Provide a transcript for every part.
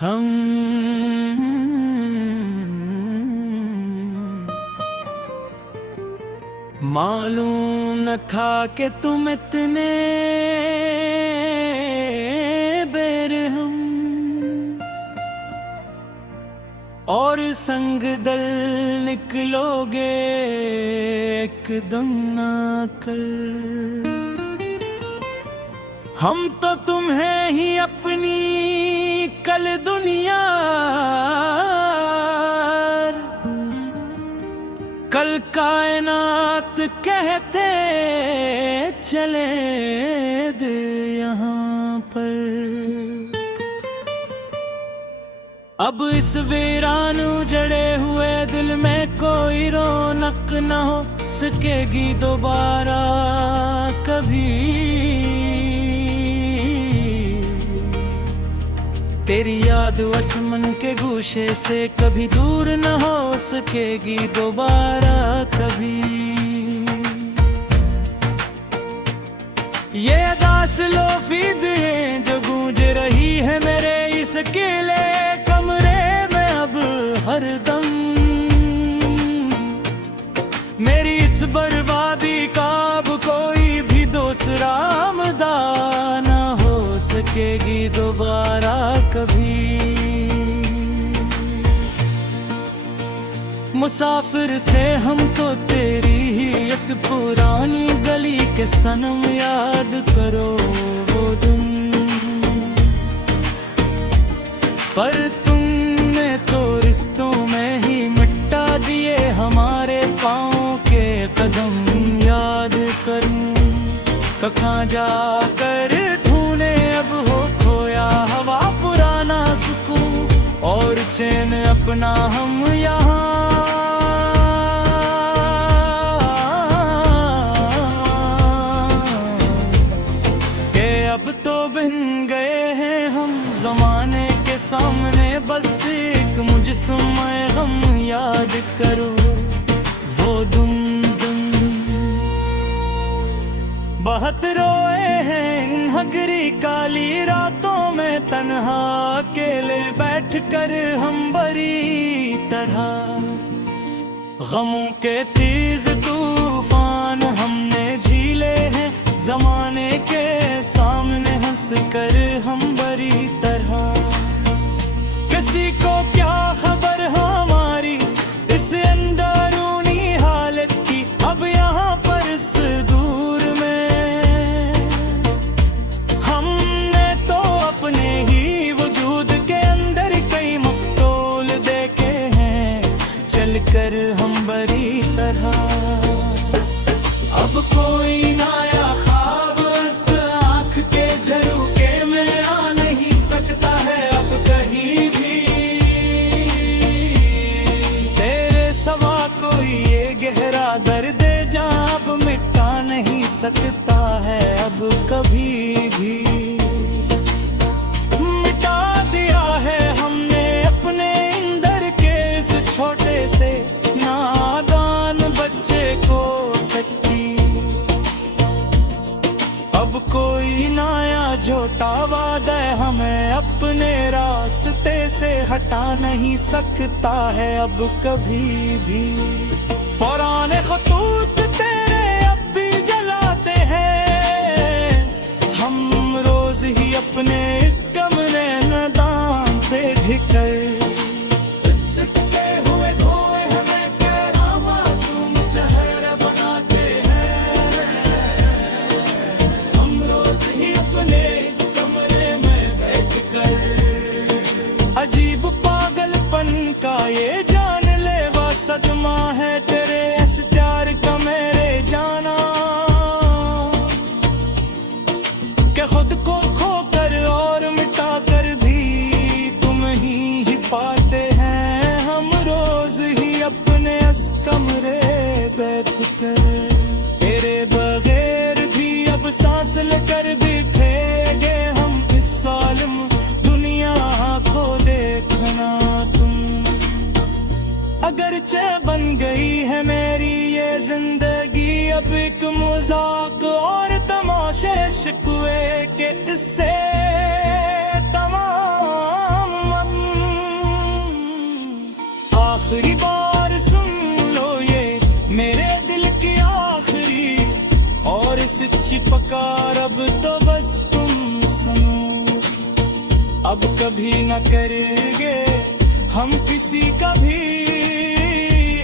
हम मालूम न था कि तुम इतने बेरहम और संग दल निकलोगे एकदम ना कर। हम तो तुम्हें ही अपनी कल दुनिया कल कायनात कहते चले दे यहाँ पर। अब इस वीरान उजड़े हुए दिल में कोई रौनक न हो सकेगी दोबारा कभी। तेरी याद आसमान के गूशे से कभी दूर न हो सकेगी दोबारा कभी। ये अदास लोफीद है जो गूंज रही है मेरे इस अकेले कमरे में अब हरदम। मेरी इस बर्बादी का अब कोई भी दूसरा आमदा न हो सकेगी दोबारा कभी। मुसाफिर थे हम तो तेरी ही इस पुरानी गली के सनम, याद करो वो दिन। पर तुमने तो रिश्तों में ही मिटा दिए हमारे पाँव के कदम। याद करूं कहाँ जाकर ढूंढे अब हो खोया हवा पुराना सुकून और चैन अपना हम यहाँ। के अब तो बन गए हैं हम जमाने के सामने, बस एक मुझसे हम याद करो वो दुम दुम। बहुत रोए हैं इन हगरी काली रातों में तन्हा अकेले बैठ कर हम बड़ी तरह। गमों के तेज तूफान हमने झीले हैं जमाने के सामने हंस कर हम बड़ी तरह। किसी को क्या खबर हमारी इस अंदरूनी हालत की, अब यहाँ पर इस दूर में हमने तो अपने ही वजूद के अंदर कई मकतूल देखे हैं चलकर हम बड़ी तरह। अब कोई नया ख्वाब इस आँख के झरोखे में आ नहीं सकता है अब कहीं भी। तेरे सवा कोई ये गहरा दर्द जहाँ अब मिटा नहीं सकता है अब कभी भी। मिटा दिया है हमने अपने अंदर के इस छोटे से नादान बच्चे को सच्ची। अब कोई नया झोटा वादा हमें अपने रास्ते से हटा नहीं सकता है अब कभी भी। पुराने खतूत तेरे अब भी जलाते हैं हम रोज ही अपने इस कमरे नदान पे ढिकर। अजीब पागलपन का ये जानलेवा सदमा है तेरे इस प्यार का मेरे जाना। कि खुद को खोकर और मिटा कर भी तुम ही पाते हैं हम रोज ही अपने इस कमरे बैठ कर। तेरे बगैर भी अब सांस लेकर भी खेगे हम इस सालिम दुनिया को देखना तुम। अगरचे बन गई है मेरी ये जिंदगी अब एक मजाक और तमाशे शिकवे के इससे तमाम अब आखिरी बार सुन लो ये मेरे दिल की आखिरी और सच्ची पुकार, अब तो बस तुम सुनो। अब कभी न करेंगे हम किसी का भी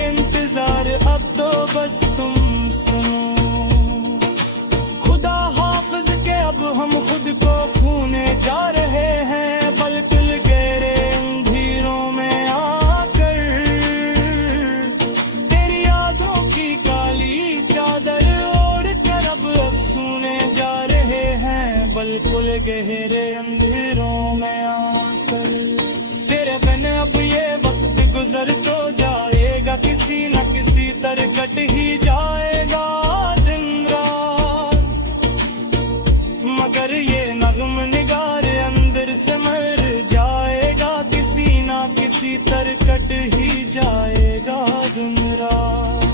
इंतजार, अब तो बस तुम सुनो। खुदा हाफिज के अब हम खुद को खोने जा रहे हैं, बिल्कुल गहरे अंधेरों में आकर। तेरी यादों की काली चादर ओढ़ कर अब सोने जा रहे हैं, बिल्कुल गहरे अंधेरों में आकर। तेरे बिन अब ये वक्त गुजर तो जाएगा, किसी न किसी तरह कट ही जाएगा दिन रात, मगर ये नगम निगार अंदर से मर जाएगा, किसी ना किसी तरह कट ही जाएगा दिन रात।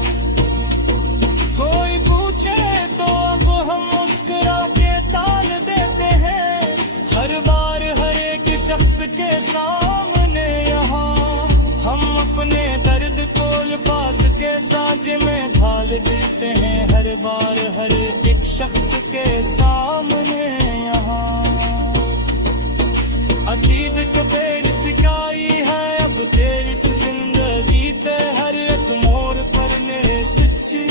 कोई पूछे तो अब हम मुस्कुरा के ताल देते हैं, हर बार हर एक शख्स के सामने यहाँ हम अपने दर्द को अल्फाज के साजे में ढाल देते हैं, हर बार हर एक शख्स के सामने यहाँ। अजीब कबीर सिखाई है अब तेरी सी जिंदगी ते, हर एक मोड़ पर मेरे सच्ची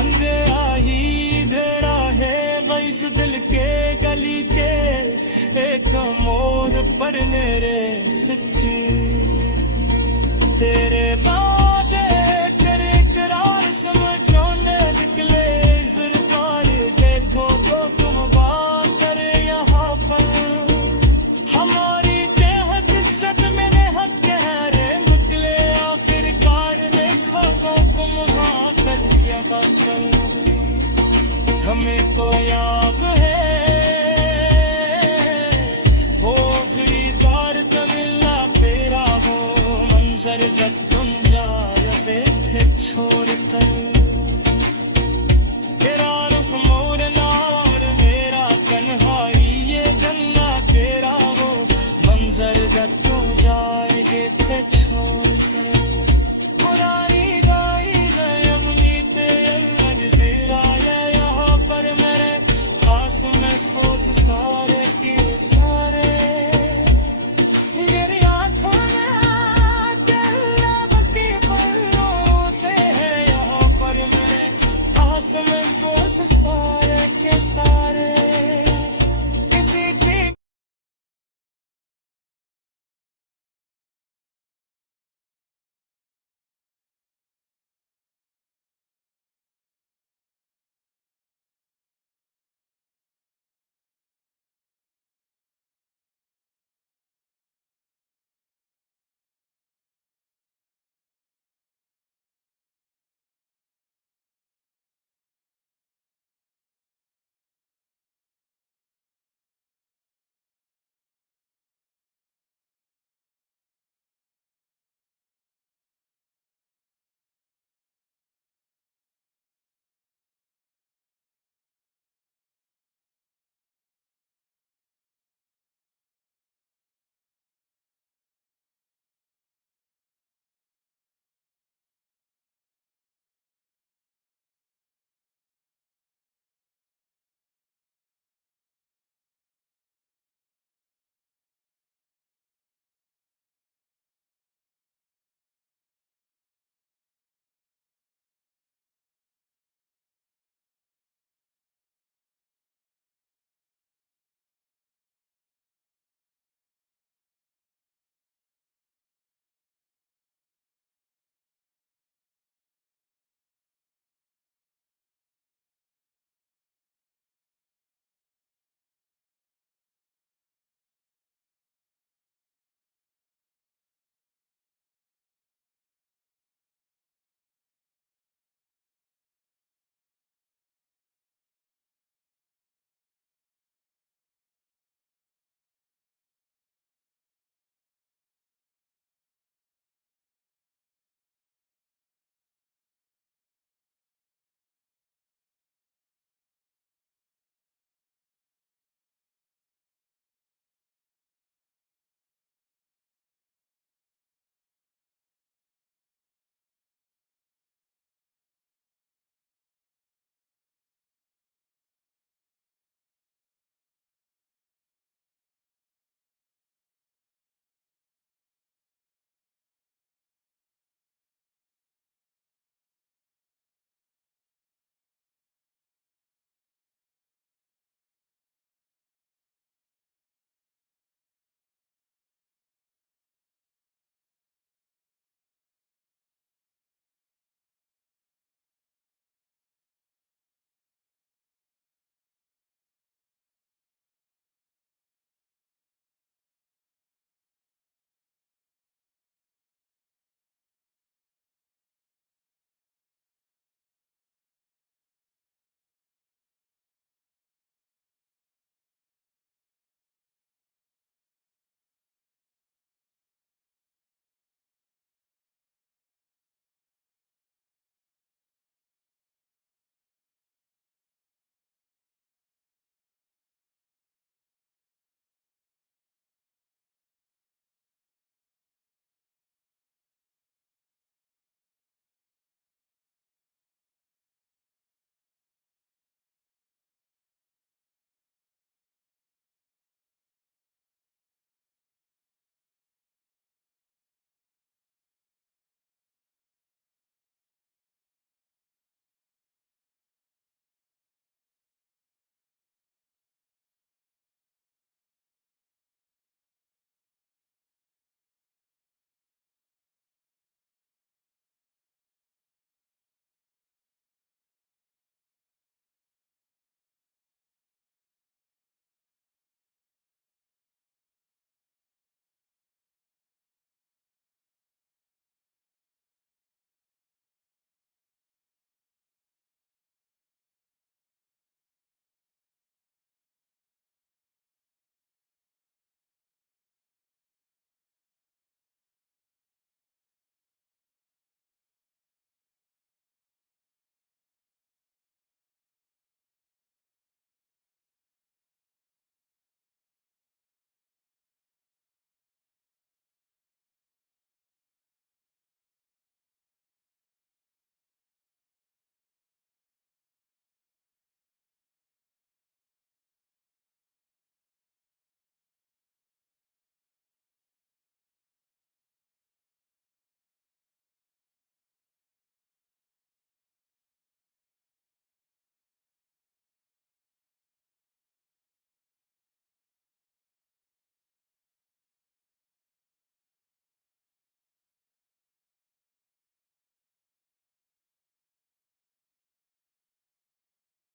अंधेरा ही अंधेरा है इस दिल के गली के एक मोड़ पर मेरे सच्ची।